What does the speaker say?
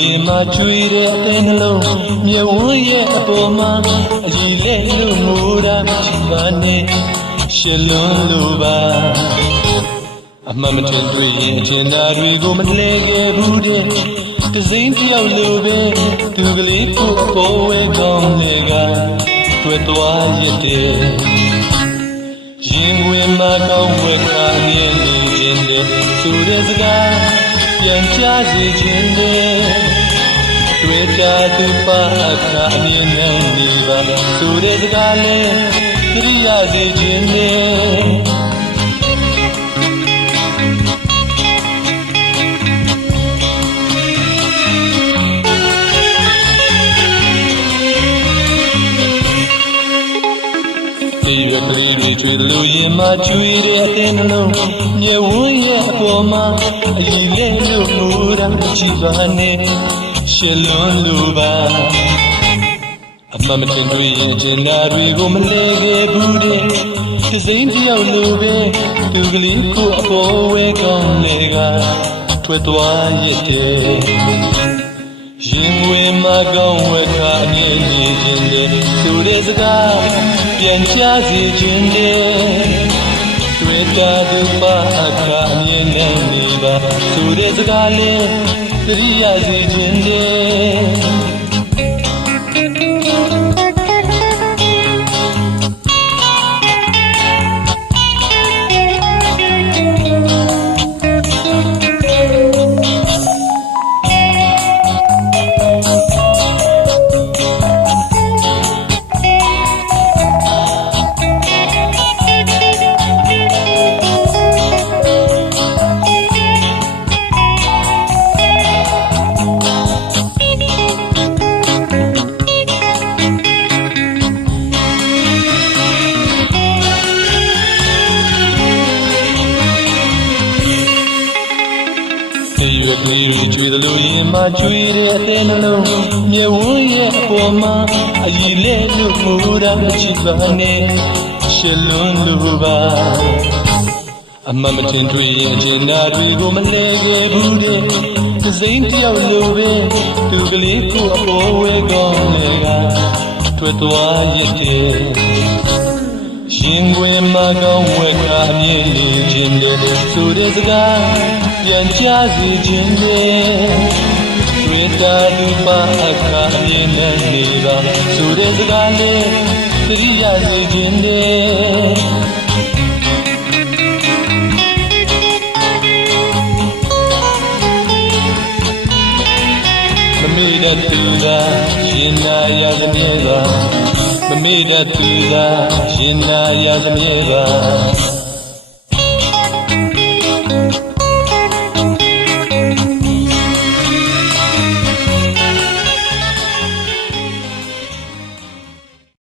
ရင်မှကျွေတဲ့အသိနှလုံးမြဝန်းရဲ့အပေါ်မှာအကြီးလဲလို့ငိုတာရှိပါနဲ့ရှလွန်းလိုပါအမှန်မတင်တွေ့ရင်အကျဉ်းသားတွေကိုမလဲခဲ့ဘူးတဲ့တစိမ့်တစ်ယောက်လိုပဲသူကလေးကိုအပေါ်ဝဲကောင်းလေကတွေ့သွားရတဲ့ရင်ဝင်မကောင်းဝဲခါနေနေခြင်းတဲ့ဆိုတဲ့စကား ပြန်ချစေခြင်းတဲ့တွေ့တာသူပါအခါအမြင်နဲ့နေပါဆိုတဲ့စကားလဲသတိရစေခြင်းနဲ့ ကလေးတွေကျွေလို့ရင်မကျွေတဲ့အတဲ့နှလုံးမြဝန်းရဲ့အပေါ်မှာအကြီးလဲလို့မူတာကြည့်ပါနဲ့ရှယ်လွန်လိုပါအမှန်မတင်တွေ့ရင်အကျဉ်းသားတွေကိုမလဲခဲ့ဘူးတဲ့ဒီစိမ့်ပြောက်လိုပဲသူကလေးကိုအပေါ်ဝဲကောင်းလေကထွက်သွားရတဲ့ ရင်ဝင်မကောင်းဝဲခါအမြင်နေခြင်းတဲ့သူတဲ့စကားပြန်ချစေခြင်းတဲ့တွေ့တာသူပါအခါအမြင်နဲ့နေပါသူတဲ့စကားလေးသတိရစေခြင်းတဲ့ ဒီရကလေးတွေကျွေသလိုရင်မကျွေတဲ့အတဲ့နှလုံးမြဝန်းရဲ့အပေါ်မှာအကြီးလဲလို့မူတာကြည့်ပါနဲ့ရှယ်လွန်းလိုပါအမှန်မတင်တွေ့ရင်အကျဉ်းသားတွေကိုမလဲခဲ့ဘူးတဲ့သစိမ့်တစ်ယောက်လိုပဲသူကလေးကိုအပေါ်ဝဲကောင်းလေကတွေ့သွားရတဲ့ရင်ခွင်မကောင်းဝဲခါမြင်နေခြင်းတဲ့ဆိုတဲ့စကား ပြန်ချစေခြင်းတဲ့တွေ့တာလူပါအခါမြင်နေနေပါဆိုတဲ့စကားလေးသတိရစေခြင်းတဲ့မမေ့တဲ့သူသာရင်နာရသမြဲပါမမေ့တဲ့သူသာရင်နာရသမြဲပါ